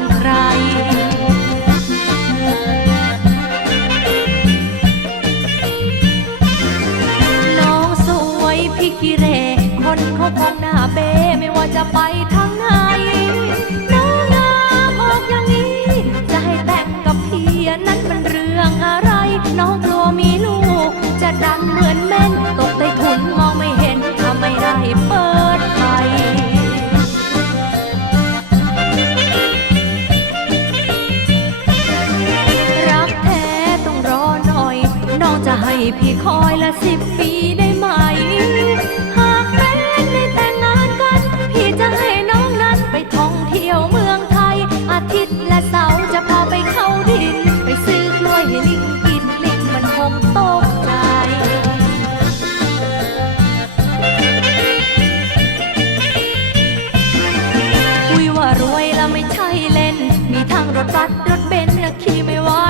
เป็นใคร น้องสวยพี่กิเรคนเขาพองหน้าเบไม่ว่าจะไปทางไหน พี่คอยละสิบปีได้ไหม หากแม้ได้แต่งงานกัน พี่จะให้น้องนั้นไปท่องเที่ยวเมืองไทย อาทิตย์และเสาร์จะพาไปเข้าดิน ไปซื้อกล้วยให้ลิงกินลิงมันคงตกใจคุยว่ารวยแล้วไม่ใช่เล่น มีทั้งรถบัสรถเบนซ์นะขี่ไม่หวาดไม่ไหว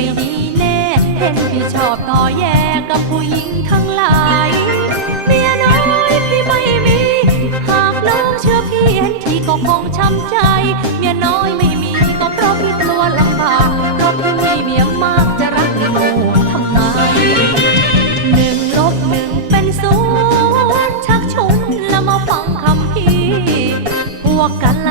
ไม่ดีแน่ เห็นพี่ชอบต่อแยกับผู้หญิงทั้งหลายเมียน้อยพี่ไม่มี หากน้องเชื่อพี่เห็นทีก็คงช้ำใจ เมียน้อยไม่มีก็เพราะพี่กลัวลำบาก เพราะพี่มีเมียมากจะรักในโหดทำไมหนึ่งลบหนึ่งเป็นศูนย์ชักชุนแล้วมาฟังคำพี่พวกกัน